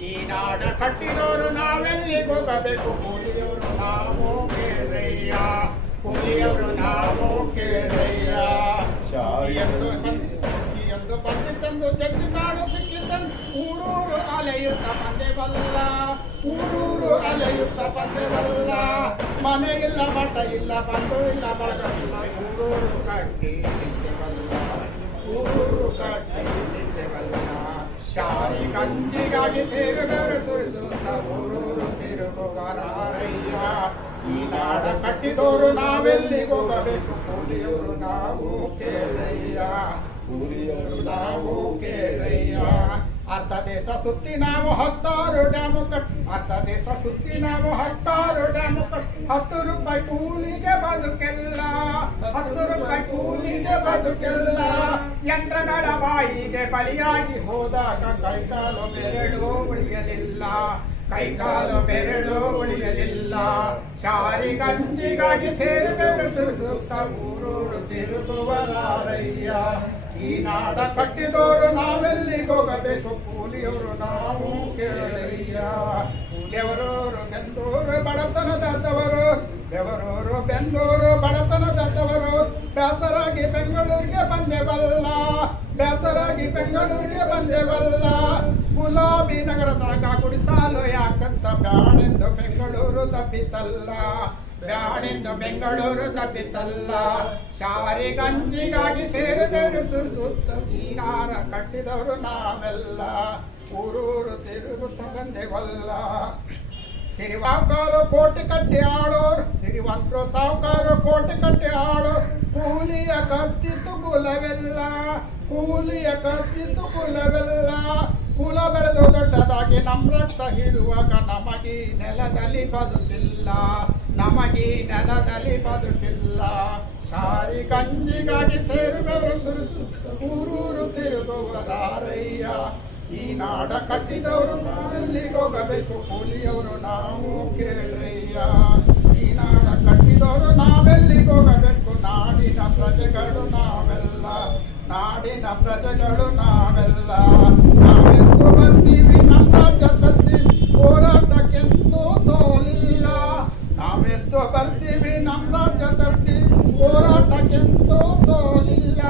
ಈ ನಾಡ ಕಟ್ಟಿದವರು ನಾವೆಲ್ಲಿಗೆ ಹೋಗಬೇಕು? ಕೂಲಿಯವರು ನಾವು ಕೇಳಯ್ಯ ಕೂಲಿಯವರು ನಾವು ಕೇಳಯ್ಯ ಎಂದು ಎಂದು ಬಂದಿತ್ತಂದು ಜಗ್ಗಿ ನಾಡು ಸಿಕ್ಕಿತ್ತಂದು ಊರೂರು ಅಲೆಯುತ್ತ ಬಂದೆವಲ್ಲ ಊರೂರು ಅಲೆಯುತ್ತ ಬಂದೆವಲ್ಲ ಮನೆ ಇಲ್ಲ, ಮಠ ಇಲ್ಲ, ಬಂಧು ಇಲ್ಲ ಬಳಗವಿಲ್ಲ ಊರೂರು ಕಟ್ಟಿ ನಿಂತೆವಲ್ಲ ಊರೂರು ಕಟ್ಟಿ ಶಾರಿ ಗಂಜಿಗಾಗಿ ಸೇರಿದವರು ಸುರಿಸುತ್ತ ಊರೂರು ತಿರುಗುವರಾರಯ್ಯ ಈ ನಾಡ ಕಟ್ಟಿದೋರು ನಾವೆಲ್ಲಿಗೆ ಹೋಗಬೇಕು? ಕೂಲಿಯವರು ನಾವು ಕೇಳಯ್ಯ. ಕೂಲಿಯವರು ನಾವು ಕೇಳಯ್ಯ. ಅರ್ಧ ದೇಶ ಸುತ್ತಿ ನಾವು ಹತ್ತಾರು ಡ್ಯಾಮು ಕಟ್, ಅರ್ಧ ದೇಶ ಸುತ್ತಿ ನಾವು ಹತ್ತಾರು ಡ್ಯಾಮು ಹತ್ತು ರೂಪಾಯಿ ಕೂಲಿಗೆ ಬದುಕೆಲ್ಲ, ಹತ್ತು ರೂಪಾಯಿ ಕೂಲಿಗೆ ಬದುಕೆಲ್ಲ. ಯಂತ್ರಗಳ ಬಾಯಿಗೆ ಬಲಿಯಾಗಿ ಹೋದಾಗ ಕೈಕಾಲು ಬೆರಳು ಉಳಿಯಲಿಲ್ಲ. ಕೈಕಾಲು ಬೆರಳು ಉಳಿಯಲಿಲ್ಲ. ಶಾರಿ ಗಂಜಿಗಾಗಿ ಸೇರಿ ಬೆವರು ಸುರಿಸುತ್ತ ಊರೂರು ತಿರುಗುವರಾರಯ್ಯ. ಈ ನಾಡ ಕಟ್ಟಿದವರು ನಾವೆಲ್ಲಿಗೆ ಹೋಗಬೇಕು? ಕೂಲಿಯವರು ನಾವು ಕೇಳಯ್ಯ ಕೂಲಿಯವರವರು ಬೆಂದೂರು ಬಡತನದವರು ಬೆವರೂರು ಬೆಂದೂರು ಬಡತನದವರು ಬೇಸರಾಗಿ ಬೆಂಗಳೂರಿಗೆ ಬಂದೆವಲ್ಲ ಬೇಸರಾಗಿ ಬೆಂಗಳೂರಿಗೆ ಬಂದೆವಲ್ಲ ಗುಲಾಬಿ ನಗರದಾಗ ಗುಡಿಸಾಲು ಯಾಕಂತ ಬ್ಯಾಡೆಂದು ಬೆಂಗಳೂರು ತಪ್ಪಿತಲ್ಲ. ಬ್ಯಾಡೆಂದು ಬೆಂಗಳೂರು ತಪ್ಪಿತಲ್ಲ. ಶಾರಿ ಗಂಜಿಗಾಗಿ ಸೇರಿದರು ಸುರಿಸುತ್ತ ಈಗಾರ ಕಟ್ಟಿದವರು ನಾವೆಲ್ಲ. ಊರೂರು ತಿರುಗುತ್ತ ಬಂದೆವಲ್ಲ ಸಿರಿವಾಕಾರು ಕೋಟಿ ಕಟ್ಟಿ ಆಳೋರ್ ಸಿರಿವಂತ್ರ ಸಾವುಕಾರ ಕೋಟಿ ಕಟ್ಟಿ ಆಳೋರ್. ಕೂಲಿಯ ಕತ್ತಿತ್ತು ಕುಲವೆಲ್ಲ, ಕೂಲಿಯ ಕತ್ತಿತ್ತು ಕುಲವೆಲ್ಲ. ಕುಲ ಬೆಳೆದು ದೊಡ್ಡದಾಗಿ ನಮ್ಮ ರಕ್ತ ಹೀರುವಾಗ ನಮಗೆ ನೆಲದಲ್ಲಿ ಬದುಕಿಲ್ಲ, ನಮಗೆ ನೆಲದಲ್ಲಿ ಬದುಕಿಲ್ಲ. ಶಾರಿ ಗಂಜಿಗಾಗಿ ಸೇರುವವರು ಸುರಿಸು, ಊರೂರು ತಿರುಗುವರಾರಯ್ಯ. ಈ ನಾಡ ಕಟ್ಟಿದವರು ಕೇಳಬೇಕು ಕೂಲಿಯವರು, ನಾವು ಕೇಳ್ರಯ್ಯ. ಈ ನಾಡ ಕಟ್ಟಿದವರು ನಾವೆಲ್ಲಿಗೆ ಹೋಗಬೇಕು ನಾಡಿನ ಪ್ರಜೆಗಳು ನಾವೆಲ್ಲ, ನಾಡಿನ ಪ್ರಜೆಗಳು ನಾವೆಲ್ಲ. ನಾವೆಂದು ಬರ್ತೀವಿ ನಮ್ಮ ರಾಜ್ಯದಲ್ಲಿ ಹೋರಾಟಕ್ಕೆಂದು ಸೋಲಿಲ್ಲ. ನಾವೆಂದು ಬರ್ತೀವಿ ನಮ್ಮ ರಾಜ್ಯದಲ್ಲಿ ಹೋರಾಟಕ್ಕೆಂದು ಸೋಲಿಲ್ಲ.